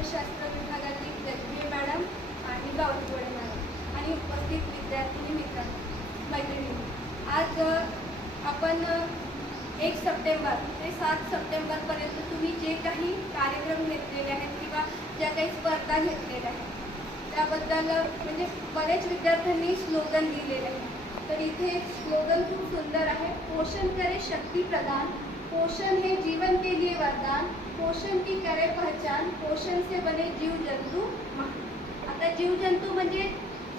अर्थशास्त्र विभागातील गजबे मॅडम आणि गावठवडे मॅडम आणि उपस्थित विद्यार्थिनी मैत्रिणी, आज आपण 1 सप्टेंबर ते 7 सप्टेंबरपर्यंत तुम्ही जे काही कार्यक्रम घेतलेले आहेत किंवा ज्या काही स्पर्धा घेतलेल्या आहेत त्याबद्दल म्हणजे बरेच विद्यार्थ्यांनी स्लोगन दिलेले आहे। तर इथे एक स्लोगन खूप सुंदर आहे, पोषण करे शक्ति प्रदान, पोषण है जीवन के लिए वरदान, पोषण की करे पहचान, पोषण से बने जीव जंतू महान। आता जीव जंतू म्हणजे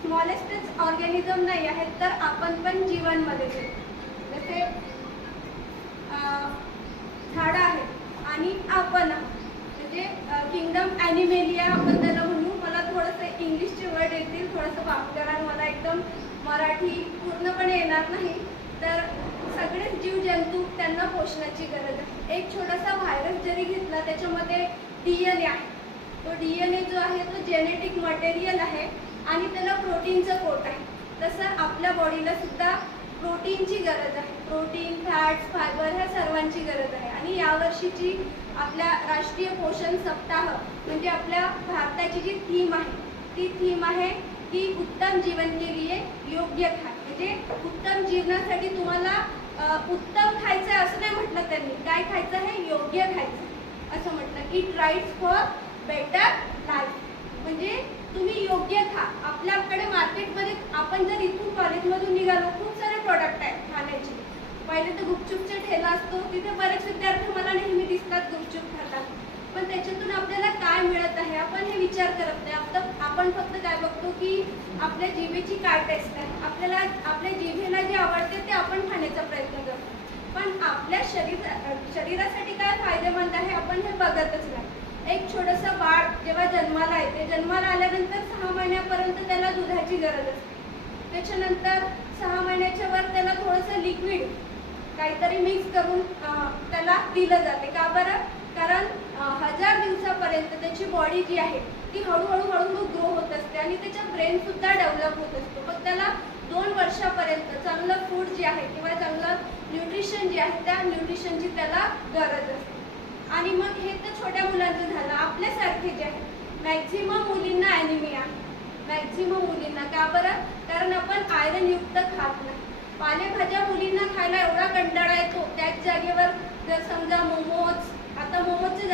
स्मॉलेस्टच ऑर्गॅनिझम नाही आहेत, तर आपण पण जीवांमध्येच येतो। जसे झाडं आहेत आणि आपण म्हणजे किंगडम ॲनिमेलिया आपण त्याला म्हणू। मला थोडंसं इंग्लिशचे वर्ड येतील, थोडंसं माफ करा, मला एकदम मराठी पूर्णपणे येणार नाही। तर सगळेच जीवजंतू त्यांना पोषणाची गरज आहे। एक छोटासा व्हायरस जरी घेतला त्याच्यामध्ये DNA आहे, तो DNA जो आहे तो जेनेटिक मटेरियल आहे आणि त्याला प्रोटीनचं कोट आहे। तसं आपल्या बॉडीला सुद्धा प्रोटीनची गरज आहे, प्रोटीन, फॅट्स, फायबर ह्या सर्वांची गरज आहे। आणि यावर्षीची आपल्या राष्ट्रीय पोषण सप्ताह म्हणजे आपल्या भारताची जी थीम आहे ती थीम आहे की उत्तम जीवन के लिए योग्य खाय। म्हणजे उत्तम जीवनासाठी तुम्हाला उत्तम खायचं असं नाही म्हटलं त्यांनी, काय खायचं आहे, योग्य खायचं असं म्हटलं। It rights for better life, म्हणजे तुम्ही योग्य खा। आपल्याकडे मार्केटमध्ये आपण जर इथून कॉलेजमधून निघालो खूप सारे प्रोडक्ट आहेत खाण्याचे। पहिले तर गुपचूपचा ठेला असतो, तिथे बरेच विद्यार्थी मला नेहमी दिसतात गुपचूप खातात, पण त्याच्यातून आपल्याला काय मिळत आहे आपण हे विचार करत नाही। आपण फक्त काय बघतो की आपल्या जिभेची काय टेस्ट आहे, आपल्याला आपल्या जिभेला जे आवडते ते आपण खाण्याचा प्रयत्न करतो, पण आपल्या शरीरासाठी काय फायदेमंद आहे आपण हे बघतच नाही। एक छोटंसं बाळ जेव्हा जन्माला येते, जन्माला आल्यानंतर 6 महिन्यापर्यंत त्याला दुधाची गरज असते। त्याच्यानंतर 6 महिन्याच्या वर त्याला थोडंसं लिक्विड काहीतरी मिक्स करून त्याला दिलं जाते। का बरं? कारण 1000 दिवसापर्यंत त्याची बॉडी जी आहे ती हळूहळू ग्रो होत असते आणि त्याचा ब्रेन सुद्धा डेव्हलप होत असतो। पण त्याला 2 वर्षापर्यंत चांगलं फूड जे आहे किंवा चांगलं न्यूट्रिशन जे आहे त्या न्यूट्रिशनची त्याला गरज असते। आणि मग हे तर छोट्या मुलांचं झालं, आपल्यासारखे जे आहे मॅक्झिमम मुलींना ॲनिमिया, मॅक्झिमम मुलींना। का बरं? कारण आपण आयरन युक्त खात नाही। पालेभाज्या मुलींना खायला एवढा कंटाळा येतो, त्याच जागेवर जर समजा मोमोज, आता मोमोजचे